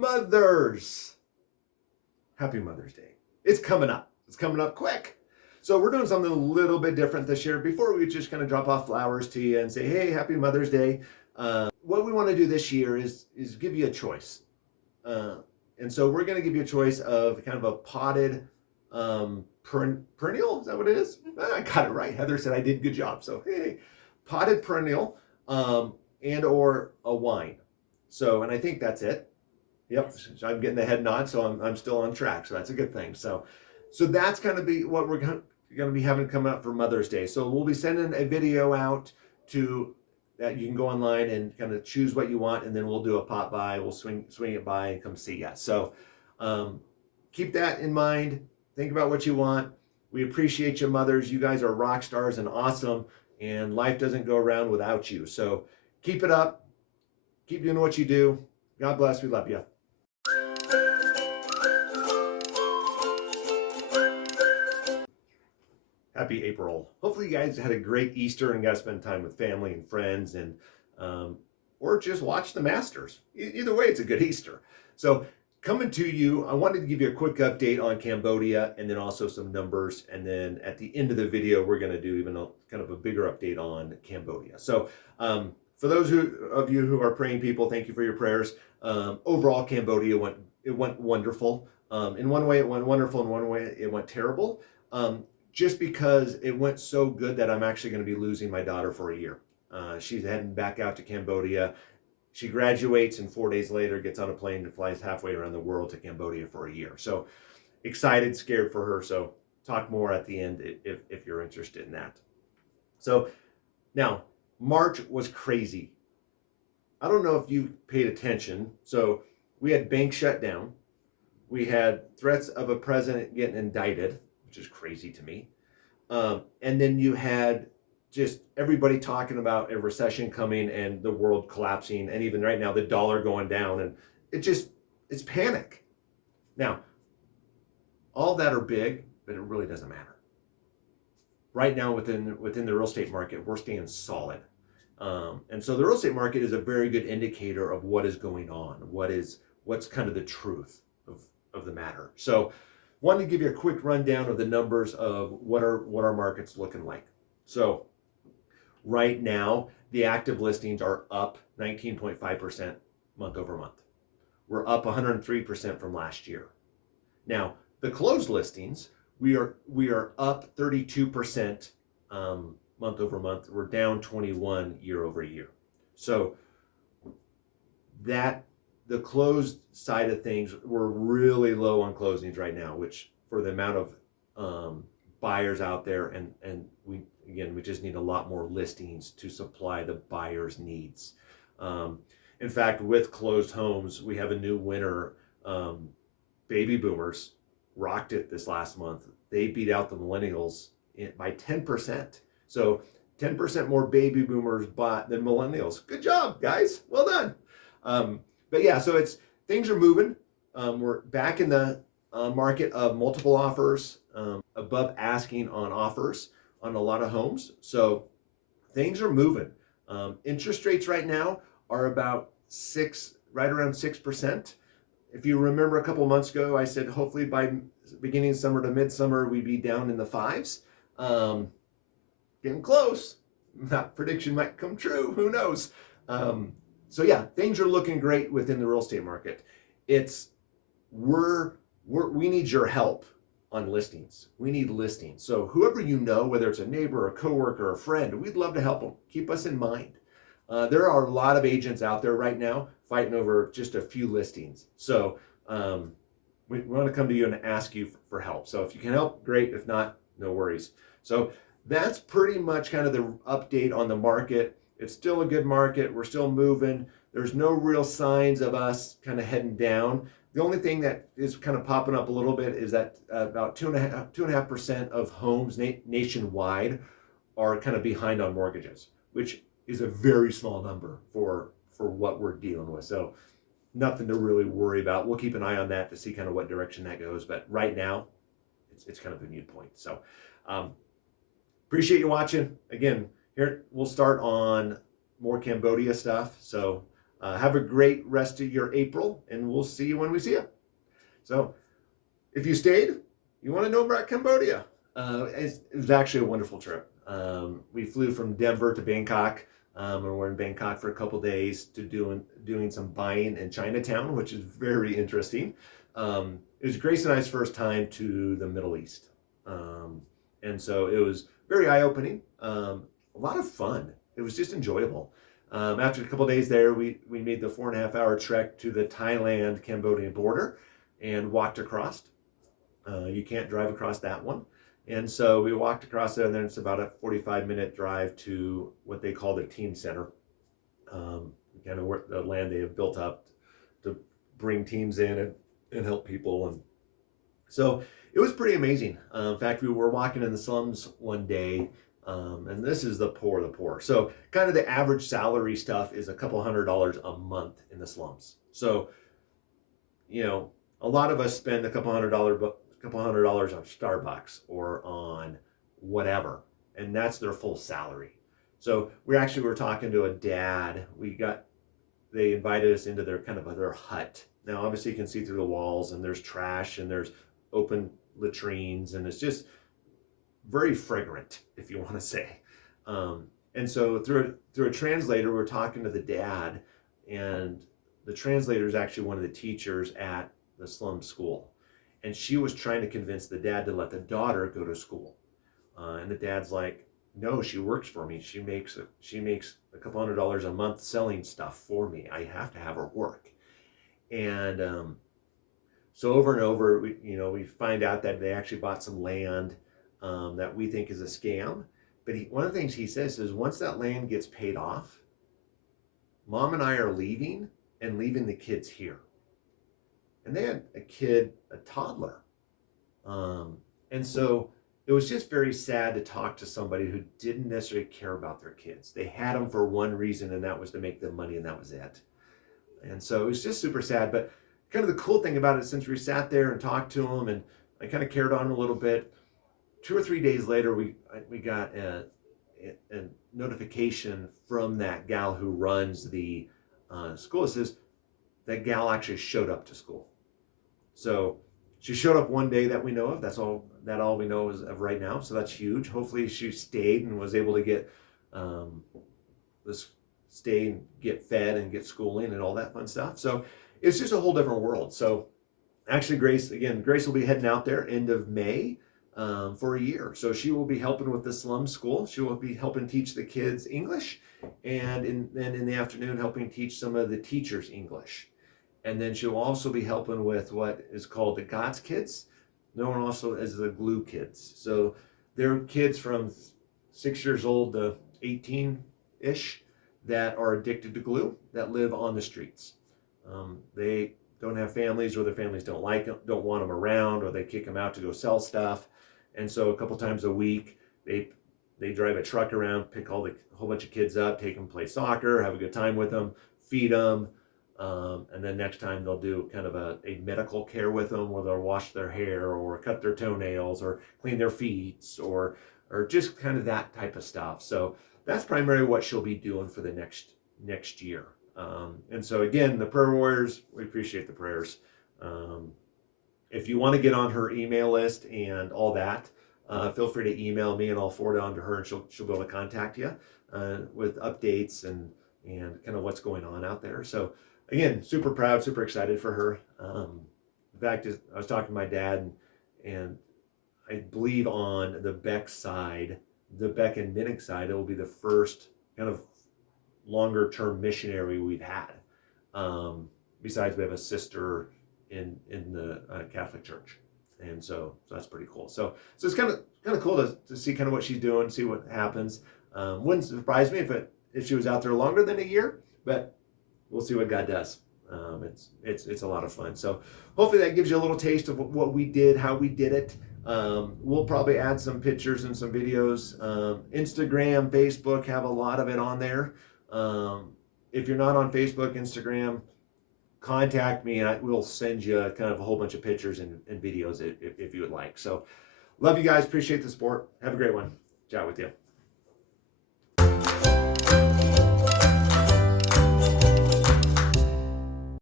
Mothers. Happy Mother's Day. It's coming up. It's coming up quick. So we're doing something a little bit different this year. Before we just kind of drop off flowers to you and say, hey, happy Mother's Day. What we want to do this year is give you a choice. And so we're going to give you a choice of kind of a potted perennial. Is that what it is? I got it right. Heather said I did a good job. So, hey, potted perennial and or a wine. So, and I think that's it. Yep, so I'm getting the head nod, so I'm still on track. So that's a good thing. So that's going to be what we're going to be having come up for Mother's Day. So we'll be sending a video out to that you can go online and kind of choose what you want, and then we'll do a pop by. We'll swing it by and come see you. So keep that in mind. Think about what you want. We appreciate you, mothers. You guys are rock stars and awesome, and life doesn't go around without you. So keep it up. Keep doing what you do. God bless. We love you. Happy April. Hopefully you guys had a great Easter and got to spend time with family and friends, and or just watch the Masters. Either way, it's a good Easter. So coming to you, I wanted to give you a quick update on Cambodia and then also some numbers. And then at the end of the video, we're going to do even kind of a bigger update on Cambodia. So for those of you who are praying people, thank you for your prayers. Overall, Cambodia went wonderful. In one way, it went wonderful. In one way, it went terrible. Just because it went so good that I'm actually going to be losing my daughter for a year. She's heading back out to Cambodia. She graduates and 4 days later gets on a plane and flies halfway around the world to Cambodia for a year. So excited, scared for her. So talk more at the end if you're interested in that. So now, March was crazy. I don't know if you paid attention. So we had banks shut down. We had threats of a president getting indicted, which is crazy to me. And then you had just everybody talking about a recession coming and the world collapsing, and even right now the dollar going down, and it's panic. Now, all that are big, but it really doesn't matter. Right now within the real estate market, we're staying solid. And so the real estate market is a very good indicator of what is going on, what's kind of the truth of the matter. So wanted to give you a quick rundown of the numbers of what our market's looking like. So right now, the active listings are up 19.5% month over month. We're up 103% from last year. Now, the closed listings, we are up 32% month over month. We're down 21 year over year. So that the closed side of things, we're really low on closings right now, which for the amount of buyers out there, and we just need a lot more listings to supply the buyers' needs. In fact, with closed homes, we have a new winner. Baby boomers rocked it this last month. They beat out the millennials by 10%. So 10% more baby boomers bought than millennials. Good job, guys. Well done. But yeah, so things are moving. We're back in the market of multiple offers, above asking on offers on a lot of homes. So things are moving. Interest rates right now are about right around 6%. If you remember a couple months ago, I said hopefully by beginning summer to midsummer, we'd be down in the 5s. Getting close. That prediction might come true. Who knows? So yeah, things are looking great within the real estate market. We need your help on listings. We need listings. So whoever you know, whether it's a neighbor, a coworker, a friend, we'd love to help them. Keep us in mind. There are a lot of agents out there right now fighting over just a few listings. So we want to come to you and ask you for help. So if you can help, great. If not, no worries. So that's pretty much kind of the update on the market. It's still a good market. We're still moving. There's no real signs of us kind of heading down. The only thing that is kind of popping up a little bit is that about 2.5% of homes nationwide are kind of behind on mortgages, which is a very small number for what we're dealing with. So nothing to really worry about. We'll keep an eye on that to see kind of what direction that goes. But right now, it's kind of a mute point. So appreciate you watching. Again, here we'll start on more Cambodia stuff. So Have a great rest of your April, and we'll see you when we see you. So if you stayed, you want to know about Cambodia. It was actually a wonderful trip. We flew from Denver to Bangkok, and we're in Bangkok for a couple days to doing some buying in Chinatown, which is very interesting. It was Grace and I's first time to the Middle East, and so it was very eye-opening. A lot of fun. It was just enjoyable. After a couple days there, we made the 4.5 hour trek to the Thailand-Cambodian border and walked across. You can't drive across that one. And so we walked across there, and then it's about a 45-minute drive to what they call the team center, kind of where the land they have built up to bring teams in and help people. And so it was pretty amazing. In fact, we were walking in the slums one day, and this is the poor. So kind of the average salary stuff is a couple $100 a month in the slums. So, a lot of us spend a couple $100 on Starbucks or on whatever, and that's their full salary. So we were talking to a dad. They invited us into their hut. Now obviously you can see through the walls, and there's trash, and there's open latrines, and it's just very fragrant, if you want to say. And so through a translator, we're talking to the dad, and the translator is actually one of the teachers at the slum school. And she was trying to convince the dad to let the daughter go to school. And the dad's like, no, she works for me. She makes a couple $100 a month selling stuff for me. I have to have her work. And so over and over, we find out that they actually bought some land that we think is a scam. But one of the things he says is once that land gets paid off, Mom and I are leaving the kids here. And they had a toddler. And so it was just very sad to talk to somebody who didn't necessarily care about their kids. They had them for one reason, and that was to make them money, and that was it. And so it was just super sad. But kind of the cool thing about it, since we sat there and talked to them, and I kind of cared on them a little bit, 2 or 3 days later, we got a notification from that gal who runs the school. It says that gal actually showed up to school. So she showed up one day that we know of. That's all we know is of right now. So that's huge. Hopefully she stayed and was able to get stay and get fed and get schooling and all that fun stuff. So it's just a whole different world. So actually Grace will be heading out there end of May for a year. So she will be helping with the slum school. She will be helping teach the kids English, and then in the afternoon helping teach some of the teachers English. And then she'll also be helping with what is called the God's Kids, known also as the Glue Kids. So they're kids from 6 years old to 18-ish that are addicted to glue, that live on the streets. They don't have families, or their families don't want them around, or they kick them out to go sell stuff. And so a couple times a week, they drive a truck around, pick a whole bunch of kids up, take them play soccer, have a good time with them, feed them. And then next time they'll do kind of a medical care with them, where they'll wash their hair or cut their toenails or clean their feet or just kind of that type of stuff. So that's primarily what she'll be doing for the next year. And so again, the prayer warriors, we appreciate the prayers. If you want to get on her email list and all that, feel free to email me, and I'll forward it on to her, and she'll be able to contact you with updates and kind of what's going on out there. So again, super proud, super excited for her. In fact, I was talking to my dad, and I believe on the Beck and Minnick side, it will be the first kind of longer term missionary we've had. Besides, we have a sister in the Catholic Church, and so that's pretty cool. So it's kind of cool to see kind of what she's doing, see what happens. Wouldn't surprise me if she was out there longer than a year, but we'll see what God does. It's a lot of fun. So hopefully that gives you a little taste of what we did, how we did it. We'll probably add some pictures and some videos. Instagram, Facebook, have a lot of it on there. If you're not on Facebook, Instagram, contact me, and we'll send you kind of a whole bunch of pictures and videos if you would like. So love you guys. Appreciate the support. Have a great one. Chat with you.